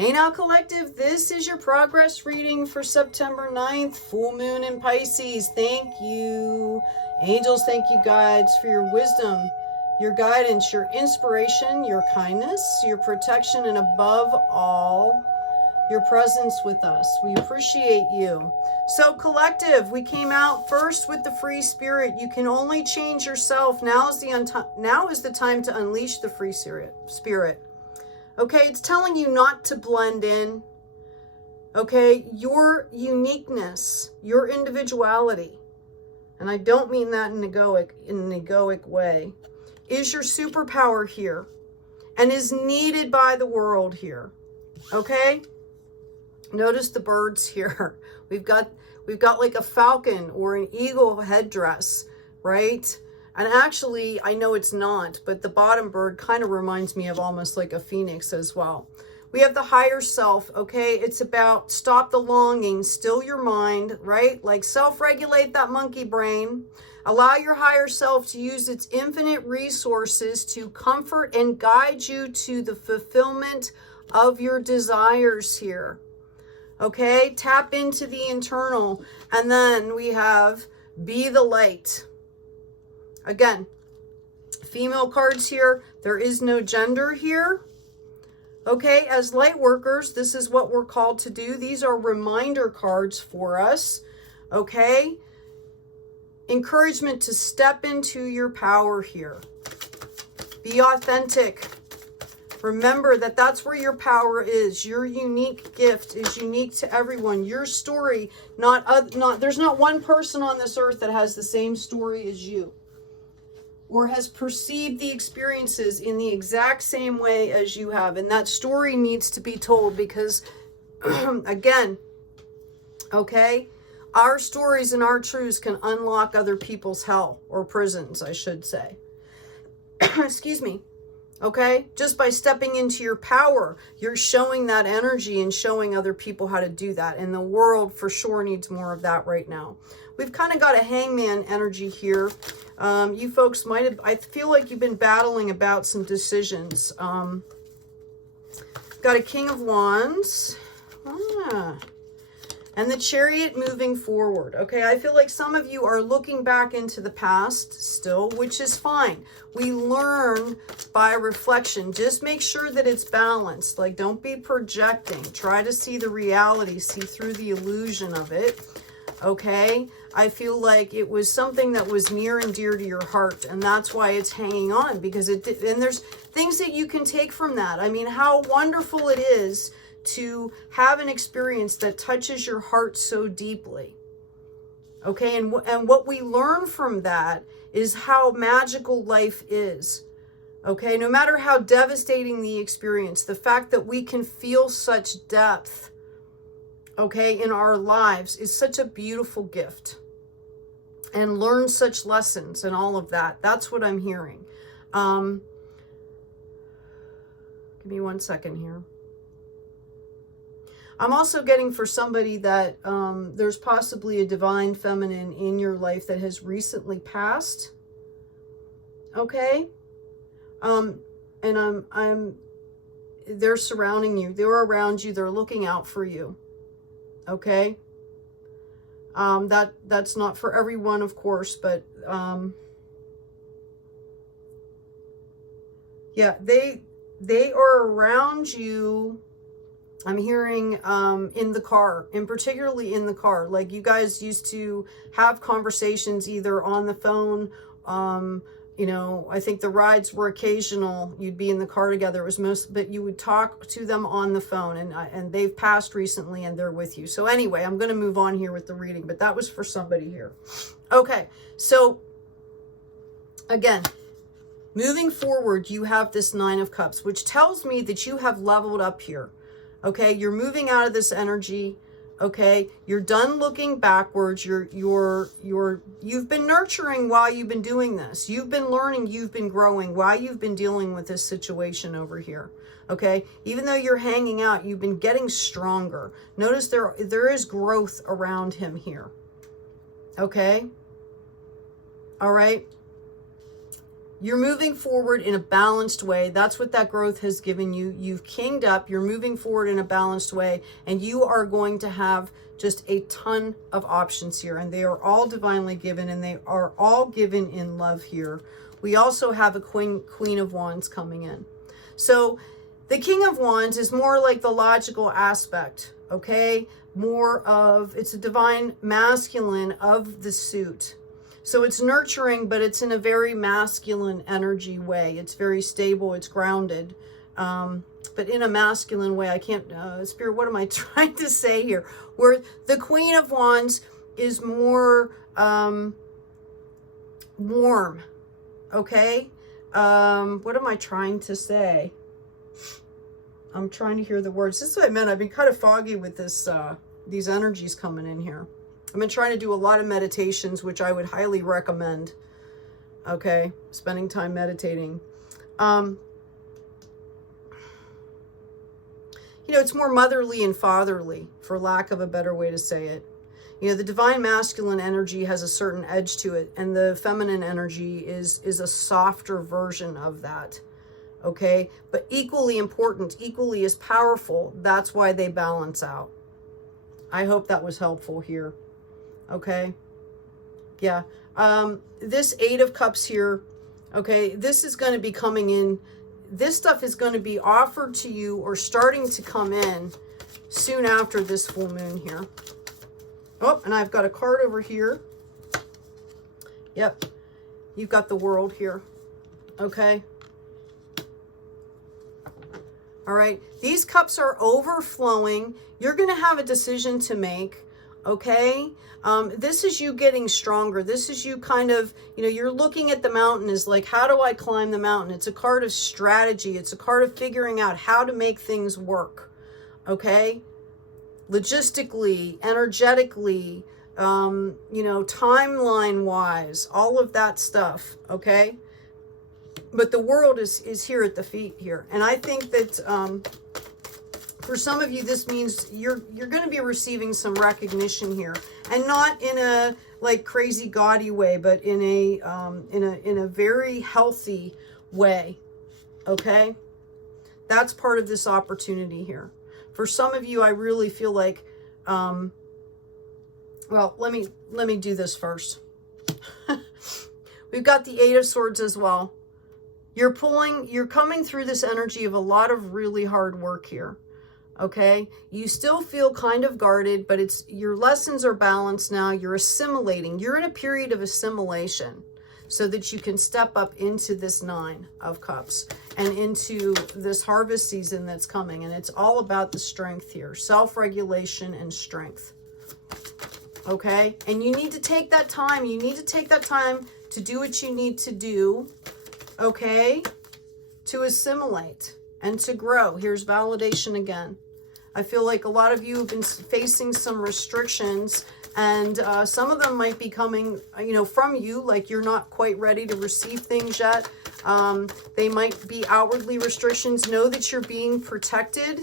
Hey now, collective, this is your progress reading for September 9th, full moon in Pisces. Thank you, angels. Thank you, guides, for your wisdom, your guidance, your inspiration, your kindness, your protection, and above all, your presence with us. We appreciate you. So, collective, we came out first with the free spirit. You can only change yourself. Now is the time to unleash the free spirit. Okay, it's telling you not to blend in. Okay, your uniqueness, your individuality, and I don't mean that in an egoic way, is your superpower here and is needed by the world here. Okay? Notice the birds here. We've got like a falcon or an eagle headdress, right? And actually, I know it's not, but the bottom bird kind of reminds me of almost like a phoenix as well. We have the higher self, okay? It's about stop the longing, still your mind, right? Like self-regulate that monkey brain. Allow your higher self to use its infinite resources to comfort and guide you to the fulfillment of your desires here. Okay? Tap into the internal. And then we have be the light. Again, female cards here. There is no gender here. Okay, as light workers, this is what we're called to do. These are reminder cards for us. Okay, encouragement to step into your power here. Be authentic. Remember that that's where your power is. Your unique gift is unique to everyone. Your story, there's not one person on this earth that has the same story as you, or has perceived the experiences in the exact same way as you have. And that story needs to be told because, again, okay, our stories and our truths can unlock other people's hell, or prisons, I should say. Excuse me. Okay? Just by stepping into your power, you're showing that energy and showing other people how to do that. And the world for sure needs more of that right now. We've kind of got a hangman energy here. You folks might have, I feel like you've been battling about some decisions. Got a King of Wands. And the Chariot moving forward. Okay, I feel like some of you are looking back into the past still, which is fine. We learn by reflection. Just make sure that it's balanced. Like, don't be projecting. Try to see the reality, see through the illusion of it. Okay, I feel like it was something that was near and dear to your heart, and that's why it's hanging on, because and there's things that you can take from that. I mean, how wonderful it is to have an experience that touches your heart so deeply. Okay, and what we learn from that is how magical life is. Okay, no matter how devastating the experience, the fact that we can feel such depth, okay, in our lives is such a beautiful gift. And learn such lessons and all of that. That's what I'm hearing. Give me 1 second here. I'm also getting for somebody that there's possibly a divine feminine in your life that has recently passed. Okay? And they're surrounding you. They're around you. They're looking out for you. Okay? That's not for everyone, of course, but yeah, they are around you. I'm hearing in the car, and particularly in the car. Like, you guys used to have conversations either on the phone. You know, I think the rides were occasional. You'd be in the car together. It was but you would talk to them on the phone, and they've passed recently, and they're with you. So anyway, I'm going to move on here with the reading, but that was for somebody here. Okay, so again, moving forward, you have this Nine of Cups, which tells me that you have leveled up here. Okay, you're moving out of this energy. Okay, you're done looking backwards. You've been nurturing while you've been doing this. You've been learning, you've been growing while you've been dealing with this situation over here. Okay, even though you're hanging out, you've been getting stronger. Notice there is growth around him here. Okay, all right. You're moving forward in a balanced way. That's what that growth has given you. You've kinged up. You're moving forward in a balanced way. And you are going to have just a ton of options here. And they are all divinely given. And they are all given in love here. We also have a Queen of Wands coming in. So the King of Wands is more like the logical aspect. Okay? More of, it's a divine masculine of the suit. So it's nurturing, but it's in a very masculine energy way. It's very stable. It's grounded, but in a masculine way. I can't, Spirit, what am I trying to say here? Where the Queen of Wands is more warm, okay? What am I trying to say? I'm trying to hear the words. This is what I meant. I've been kind of foggy with this, these energies coming in here. I've been trying to do a lot of meditations, which I would highly recommend. Okay, spending time meditating. You know, it's more motherly and fatherly, for lack of a better way to say it. You know, the divine masculine energy has a certain edge to it, and the feminine energy is a softer version of that. Okay, but equally important, equally as powerful. That's why they balance out. I hope that was helpful here. Okay. Yeah. This 8 of Cups here. Okay. This is going to be coming in. This stuff is going to be offered to you or starting to come in soon after this full moon here. Oh, and I've got a card over here. Yep. You've got the World here. Okay. All right. These cups are overflowing. You're going to have a decision to make. Okay. This is you getting stronger. This is you kind of, you know, you're looking at the mountain as like, how do I climb the mountain? It's a card of strategy. It's a card of figuring out how to make things work. Okay. Logistically, energetically, you know, timeline wise, all of that stuff. Okay. But the World is here at the feet here. And I think that, for some of you, this means you're going to be receiving some recognition here, and not in a like crazy gaudy way, but in a very healthy way. Okay, that's part of this opportunity here. For some of you, I really feel like, well, let me do this first. We've got the 8 of Swords as well. You're coming through this energy of a lot of really hard work here. Okay, you still feel kind of guarded, but your lessons are balanced now. You're assimilating. You're in a period of assimilation so that you can step up into this 9 of Cups and into this harvest season that's coming. And it's all about the strength here, self-regulation and strength. Okay, and you need to take that time. You need to take that time to do what you need to do. Okay, to assimilate and to grow. Here's validation again. I feel like a lot of you have been facing some restrictions, and some of them might be coming, you know, from you, like you're not quite ready to receive things yet. They might be outwardly restrictions. Know that you're being protected.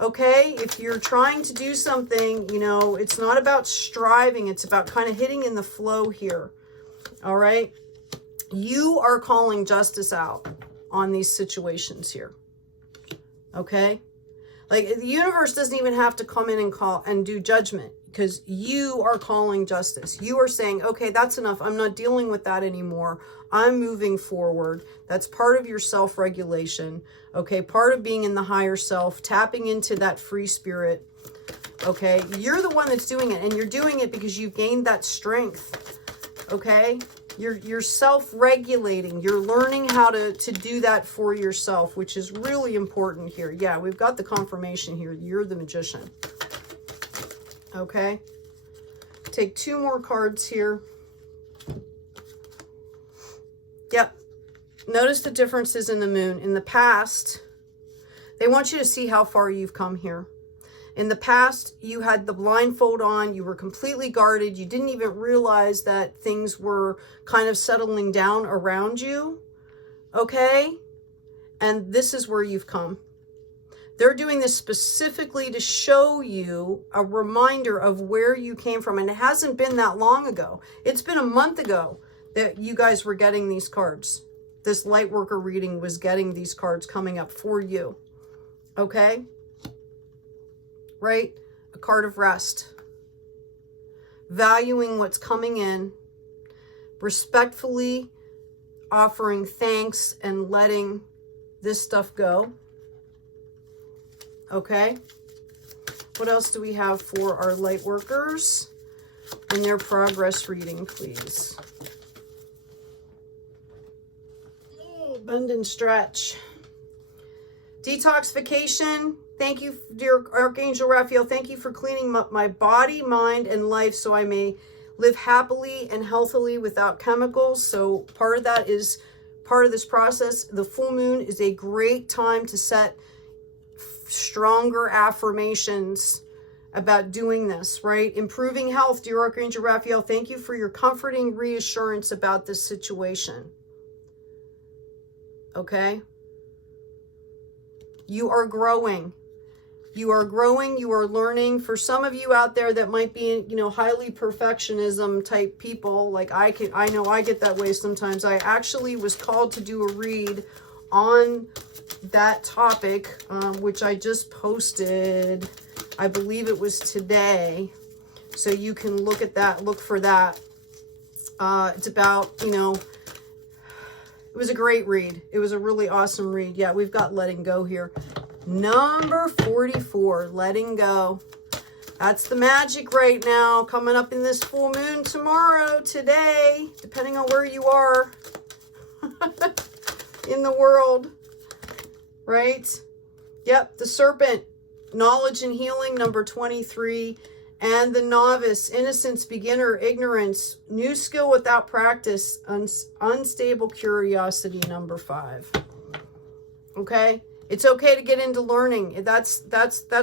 Okay, if you're trying to do something, you know, it's not about striving. It's about kind of hitting in the flow here. All right. You are calling justice out on these situations here. Okay. Like the universe doesn't even have to come in and do judgment, because you are calling justice. You are saying, okay, that's enough. I'm not dealing with that anymore. I'm moving forward. That's part of your self-regulation. Okay. Part of being in the higher self, tapping into that free spirit. Okay. You're the one that's doing it, and you're doing it because you've gained that strength. Okay. You're self-regulating. You're learning how to do that for yourself, which is really important here. Yeah, we've got the confirmation here. You're the Magician. Okay. Take 2 more cards here. Yep. Notice the differences in the moon. In the past, they want you to see how far you've come here. In the past, you had the blindfold on, you were completely guarded, you didn't even realize that things were kind of settling down around you, okay? And this is where you've come. They're doing this specifically to show you a reminder of where you came from, and it hasn't been that long ago. It's been a month ago that you guys were getting these cards, this light worker reading was getting these cards coming up for you. Okay? Right? A card of rest. Valuing what's coming in. Respectfully offering thanks and letting this stuff go. Okay? What else do we have for our light workers and their progress reading, please? Bend and stretch. Detoxification. Thank you, dear Archangel Raphael. Thank you for cleaning up my body, mind, and life so I may live happily and healthily without chemicals. So part of that is part of this process. The full moon is a great time to set stronger affirmations about doing this, right? Improving health, dear Archangel Raphael. Thank you for your comforting reassurance about this situation. Okay? You are growing. You are growing. You are learning. For some of you out there that might be, you know, highly perfectionism type people, like I know I get that way sometimes. I actually was called to do a read on that topic, which I just posted. I believe it was today. So you can look at that, look for that. It's about, you know, it was a great read. It was a really awesome read. Yeah, we've got letting go here. Number 44, letting go. That's the magic right now, coming up in this full moon tomorrow, today, depending on where you are in the world, right? Yep, the serpent, knowledge and healing, number 23. And the novice, innocence, beginner, ignorance, new skill without practice, unstable curiosity, number 5. Okay? It's okay to get into learning. That's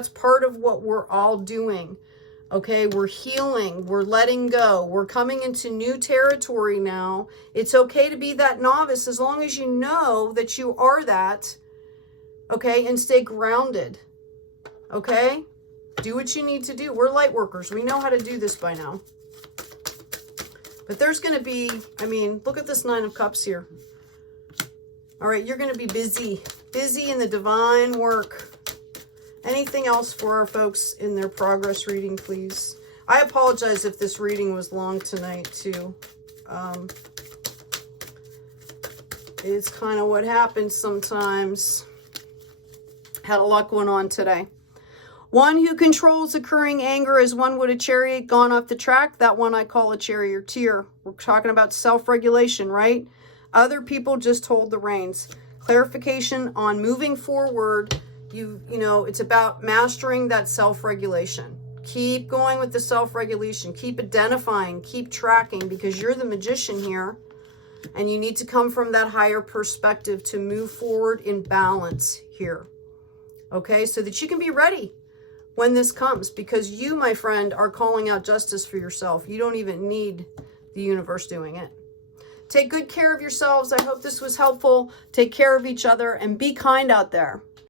part of what we're all doing. Okay? We're healing. We're letting go. We're coming into new territory now. It's okay to be that novice as long as you know that you are that. Okay? And stay grounded. Okay? Do what you need to do. We're light workers. We know how to do this by now. But there's going to be, I mean, look at this 9 of Cups here. All right, you're going to be busy. Busy in the divine work. Anything else for our folks in their progress reading, please? I apologize if this reading was long tonight, too. It's kind of what happens sometimes. Had a lot going on today. One who controls occurring anger as one would a chariot gone off the track. That one I call a charioteer. We're talking about self-regulation, right? Other people just hold the reins. Clarification on moving forward. You know, it's about mastering that self-regulation. Keep going with the self-regulation. Keep identifying. Keep tracking, because you're the magician here. And you need to come from that higher perspective to move forward in balance here. Okay, so that you can be ready when this comes, because you, my friend, are calling out justice for yourself. You don't even need the universe doing it. Take good care of yourselves. I hope this was helpful. Take care of each other and be kind out there.